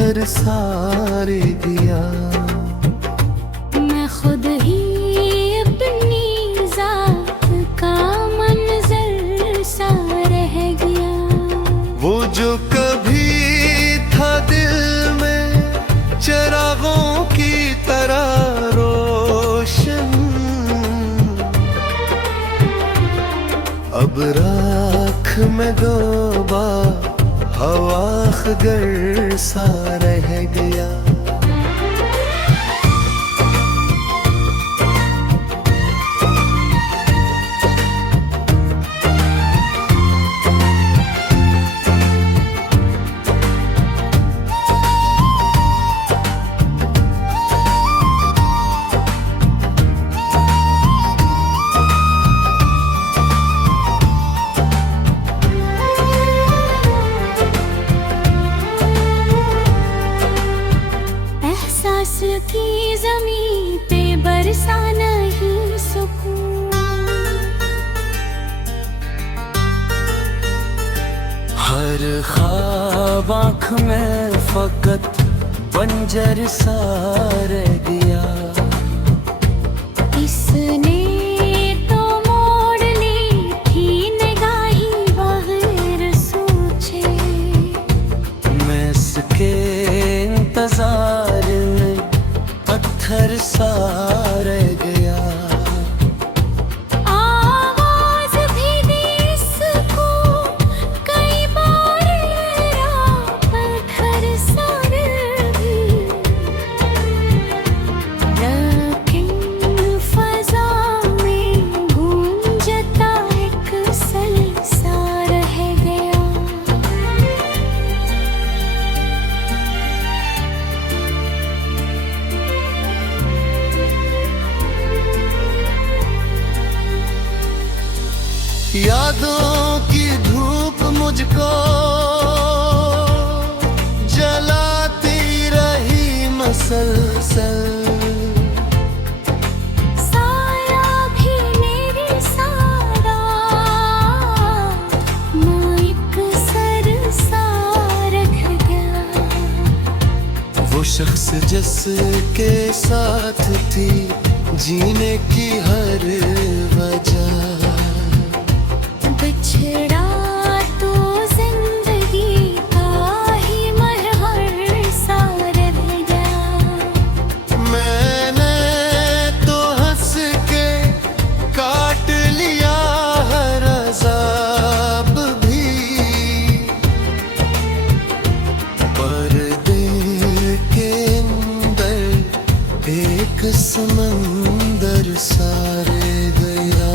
पत्थर सारे दिया। मैं खुद ही अपनी जात का मंजर सा रह गया। वो जो कभी था दिल में चिरागों की तरह रोशन, अब राख में डूबा हवागर सा रह गया। की ज़मीं पे बरसा नहीं सुकून, हर ख्वाब आँख में फकत बंजर सा रह गया। इसने तो मोड़ ली थी निगाही बगैर सोचे। मैं इसके इंतजार में पत्थर सा रह गया। आवाज भी दी इसको कई बार, पत्थर सा भी, लेकिन फजा में गूंजता एक सा रह गया। यादों की धूप मुझको जलाती रही मसलसल, साया भी मेरी सारा एक सर सा रख गया। वो शख्स जिसके साथ थी जीने की हर वजह, बिछड़ा तो जिंदगी का ही मरहर सा रह गया। मैंने तो हंस के काट लिया हर अज़ाब भी, पर दिल के अंदर एक समंदर सा रह गया।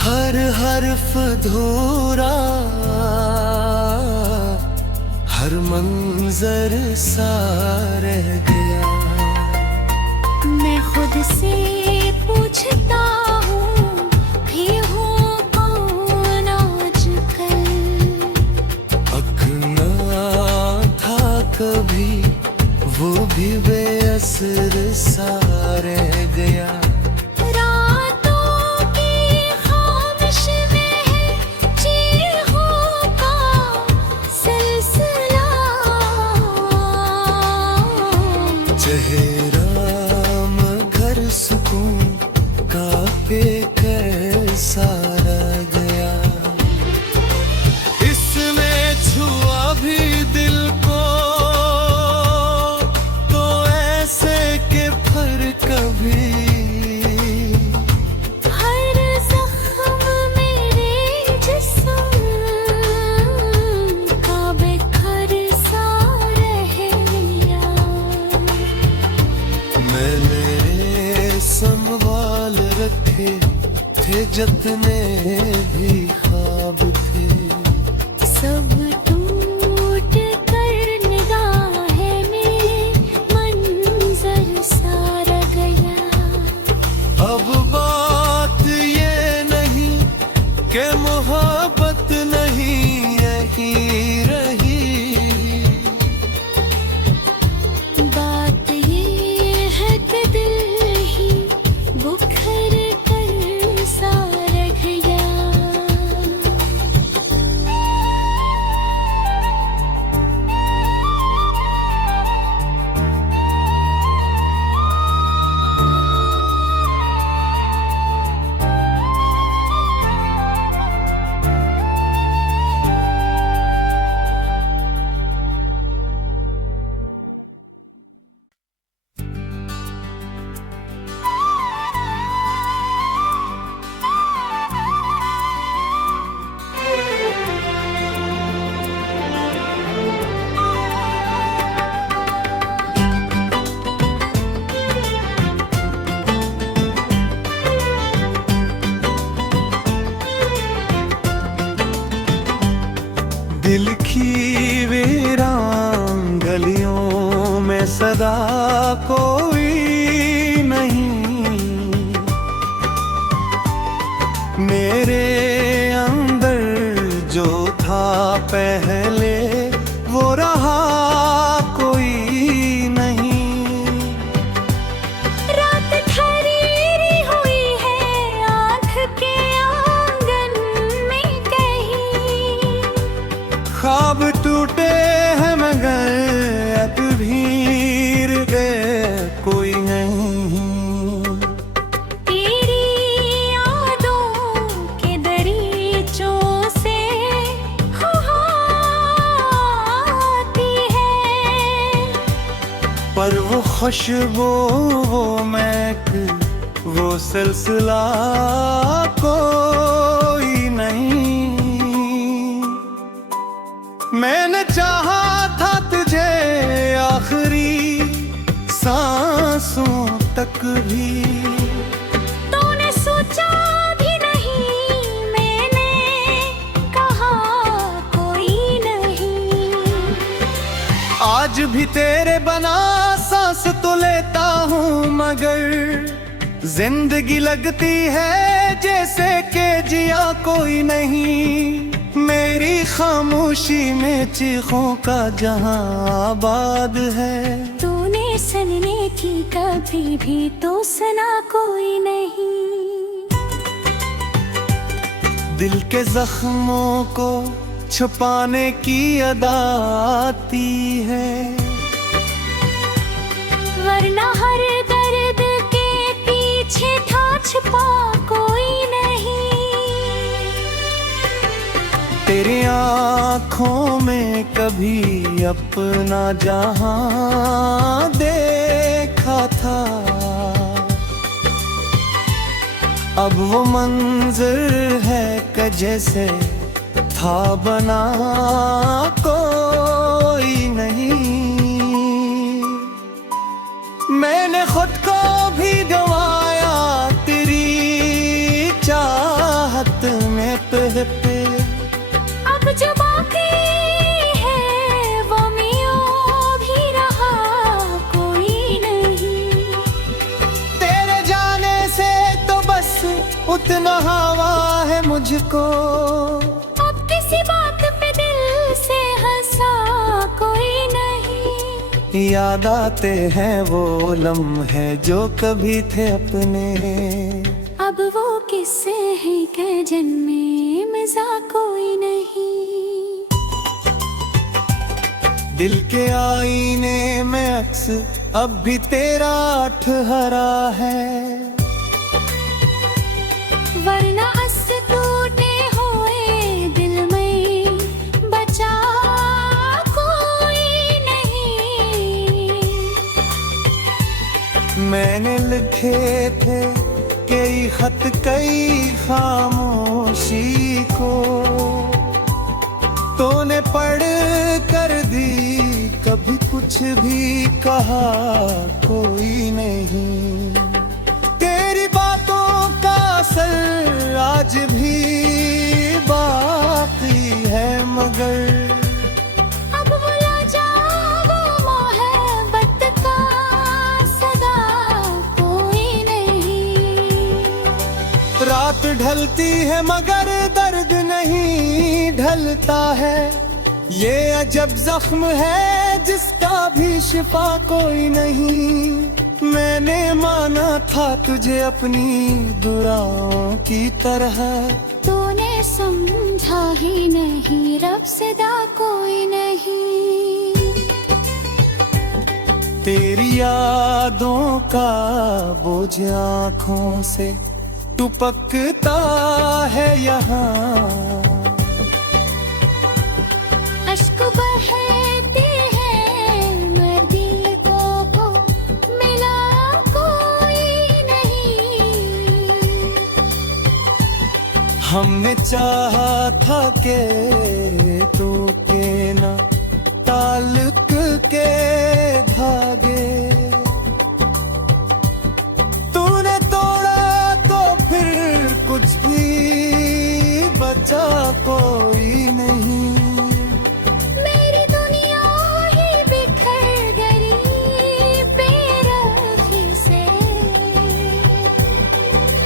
हर हर्फ अधूरा, हर मंजर सा रह गया। मैं खुद से पूछता हूँ भी हूँ कौन आजकल। अपना था कभी वो भी बेअसर सा रह गया। चेहरा मगर सुकून का कैसा रह गया। इसने छुआ भी दिल को तो ऐसे के फिर कभी रखे थे जतने भी ख्वाब थे, सब टूट कर निगाहें में मंजर सारा गया। अब बात ये नहीं कि मोहब्बत नहीं यही रही, बात ये है कि दिल ही बुखर कर सारा गया। दिल की वीरान गलियों में सदा कोई नहीं, मेरे अंदर जो था पहले वो रहा कोई नहीं। रात ठहरी हुई है आँख के आंगन में कहीं, ख्वाब टूटे हैं मगर अब भीर गए कोई नहीं। तेरी यादों के दरीचों से आती है, पर वो खुशबू वो महक वो सिलसिला कोई नहीं। मैंने चाहा था तुझे आखिरी सांसों तक भी, तूने सोचा भी नहीं, मैंने कहा कोई नहीं। आज भी तेरे बना सांस तो लेता हूँ मगर जिंदगी लगती है जैसे के जिया कोई नहीं। मेरी खामोशी में चीखों का जहां आबाद है, तूने सुनने की कभी भी तो सुना कोई नहीं। दिल के जख्मों को छुपाने की अदा आती है, वरना हर दर्द के पीछे था छिपा कोई नहीं। तेरी आँखों में कभी अपना जहां देखा था, अब वो मंजर है कि जैसे था बना कोई नहीं। मैंने खुद को भी गंवाया तेरी चाहत में पे अब जो बाकी है वो मियों भी रहा कोई नहीं। तेरे जाने से तो बस उतना हवा है मुझको, अब किसी बात पे दिल से हंसा कोई नहीं। याद आते हैं वो लम्हे जो कभी थे अपने, अब वो किस्से हैं कि जिनमें मजा कोई नहीं। दिल के आईने में अक्स अब भी तेरा ठहरा है, वरना अस टूटे हुए दिल में बचा कोई नहीं। मैंने लिखे थे कई खत कई खामोशी को, तूने पढ़ कर दी कभी कुछ भी कहा कोई नहीं। तेरी बातों का रात ढलती है मगर दर्द नहीं ढलता है। ये अजब जख्म है जिसका भी शिफा कोई नहीं। मैंने माना था तुझे अपनी दुआओं की तरह, तूने समझा ही नहीं रब सिदा कोई नहीं। तेरी यादों का बोझ आँखों से टुपकता है यहाँ, अश्क बहते हैं मैं दिल को मिला कोई नहीं। हमने चाहा था कि टूटे ना ताल्लुक के धागे, तूने तोड़ा तो फिर कुछ भी बचा कोई नहीं। मेरी दुनिया ही बिखर गई बेरखी से,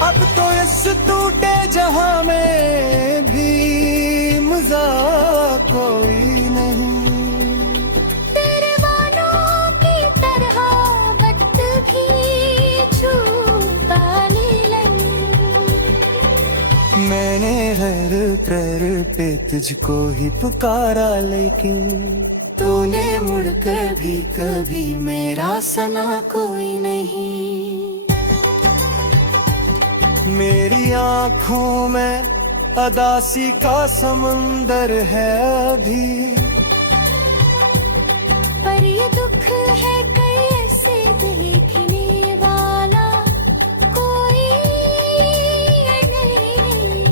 अब तो इस टूटे जहां में भी मजा कोई नहीं। तेरे बालों की तरह वक्त भी छूता नीलन। मैंने हर पैर पे तुझको ही पुकारा, लेकिन तूने मुड़कर भी कभी मेरा सना कोई नहीं। मेरी आँखों में अदासी का समंदर है अभी, पर ये दुख है कैसे देखने वाला कोई नहीं।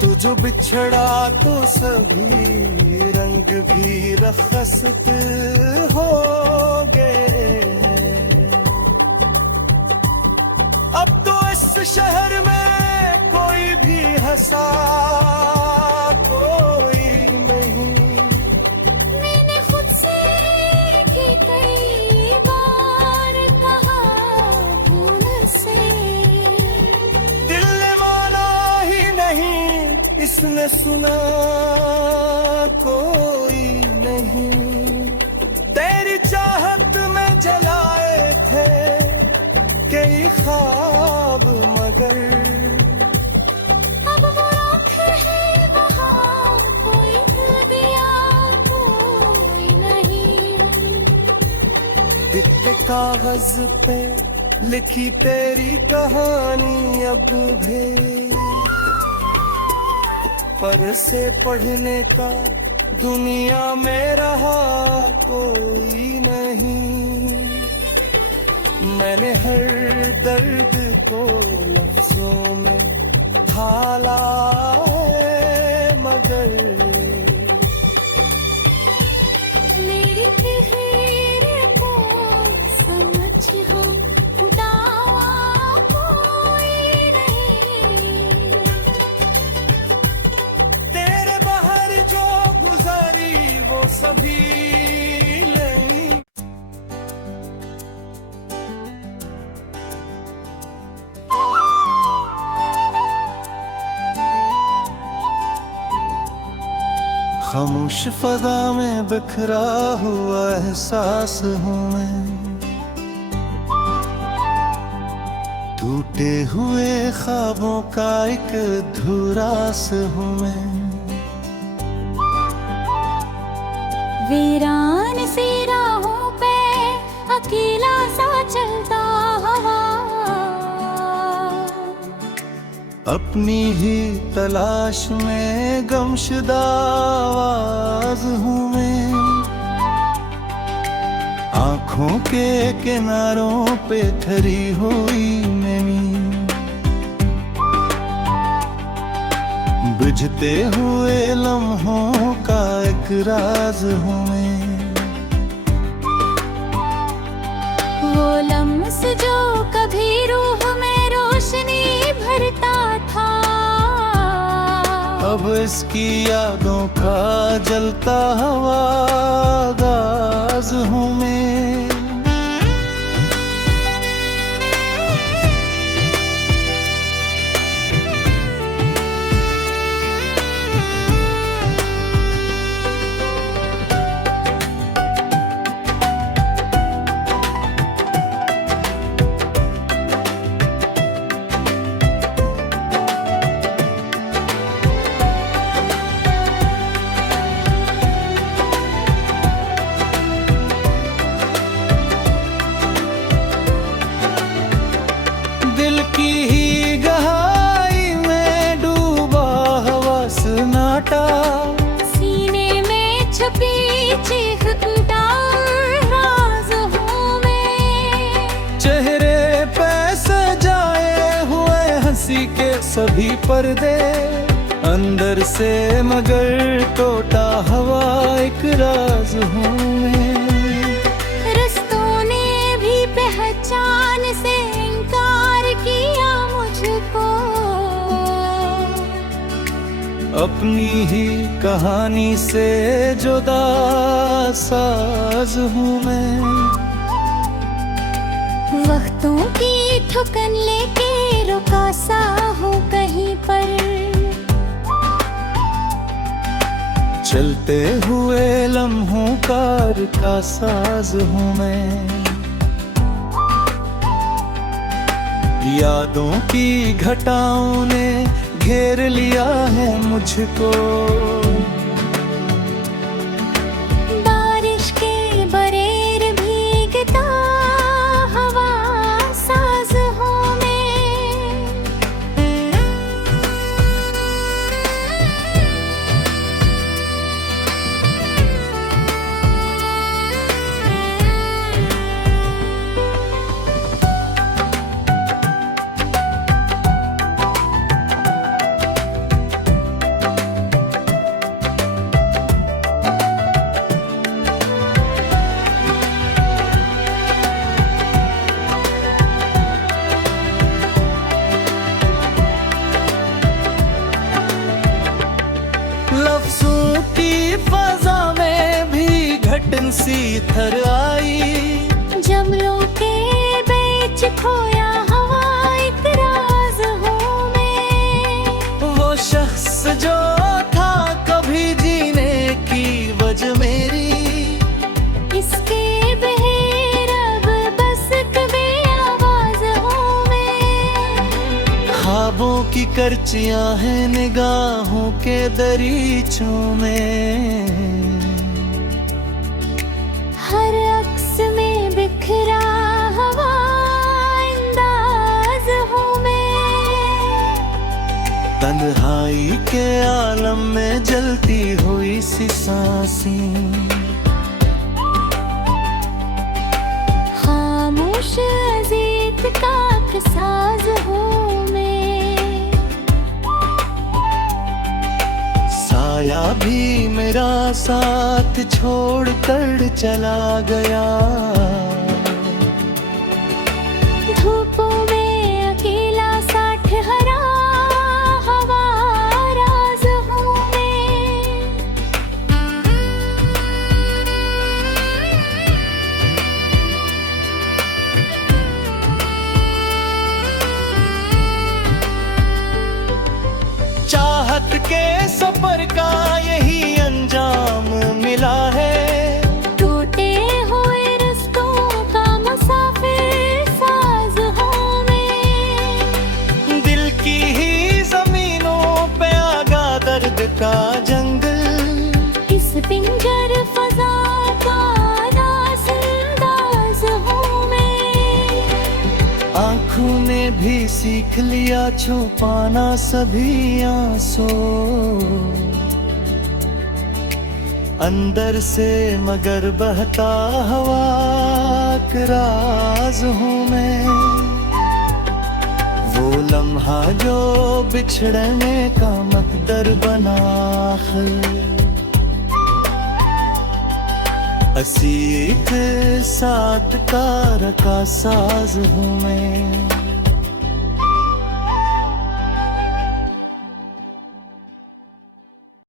तू जो बिछड़ा तो सभी रंग भी रखसत हो गए हैं। अब तो इस शहर में कोई भी हंसा कोई नहीं। मैंने खुद से भी कई बार कहा भूल से, दिल ने माना ही नहीं, इसने सुना कोई नहीं। तेरी चाहत में जलाए थे कई ख्वाब मगर, अब वो राख है वहाँ कोई दिया कोई नहीं। दिखते कागज पे लिखी तेरी कहानी अब भी, पर से पढ़ने का दुनिया में रहा कोई नहीं। मैंने हर दर्द को लफ्जों में ढाला है मगर, मेरी तहरीर को समझ हो दावा कोई नहीं। तेरे बाहर जो गुजारी वो सभी नहीं। खामोश फजा में बिखरा हुआ एहसास हूँ मैं, टूटे हुए ख्वाबों का एक धुरास हूँ मैं। वीरान सी राहों पे अकेला सा चलता हवा, अपनी ही तलाश में गमशुदा आवाज हूँ मैं। आँखों के किनारों पे ठहरी हुई नमी, बुझते हुए लम्हों का एक राज हूँ मैं। वो लम्स जो कभी रूह में रोशनी भरता था, अब इसकी यादों का जलता हुआ आगाज हूँ मैं। सभी पर्दे, अंदर से मगर टोटा हवा एक राज हूँ मैं। रस्तों ने भी पहचान से इनकार किया मुझको, अपनी ही कहानी से जुदा साज हूँ मैं। वक्तों की थुकन लेके रुका सा हूँ कहीं पर, चलते हुए लम्हों कार का साज हूँ मैं। यादों की घटाओं ने घेर लिया है मुझको, बारिश के बरेर भीगता हवा साज हूँ मैं। लफ्ज़ों की फजा में भी घटन सी थर आई, जमलों के बीच खोया हवा एक राज हूँ मैं। वो शख्स जो था कभी जीने की वजह मेरी, इसके बहेर अब बस कभी आवाज हूँ मैं। ख्वाबों की करचियां हैं निगाहों के दरीचों में, हर अक्स में बिखरा हवा अंदाज हूँ मैं। तन्हाई के आलम में जलती हुई सी सांसें, खामोश अजीत का साज हूँ मैं। साया भी मेरा साथ छोड़ कर चला गया, धूपों में अकेला साठ हरा हवा राज हूँ मैं। चाहत के सफर का यही अंजाम मिला है, टूटे हुए रिश्तों का मुसाफिर साज हूँ मैं। दिल की ही जमीनों पे आगा दर्द का जंगल, इस पिंजर फजा का राज़ हूँ मैं। आँखों ने भी सीख लिया छुपाना सभी आंसू, अंदर से मगर बहता हवा का राज हूँ मैं। वो लम्हा जो बिछड़ने का मकदर बना है, असी एक साथ कार का साज हूँ मैं।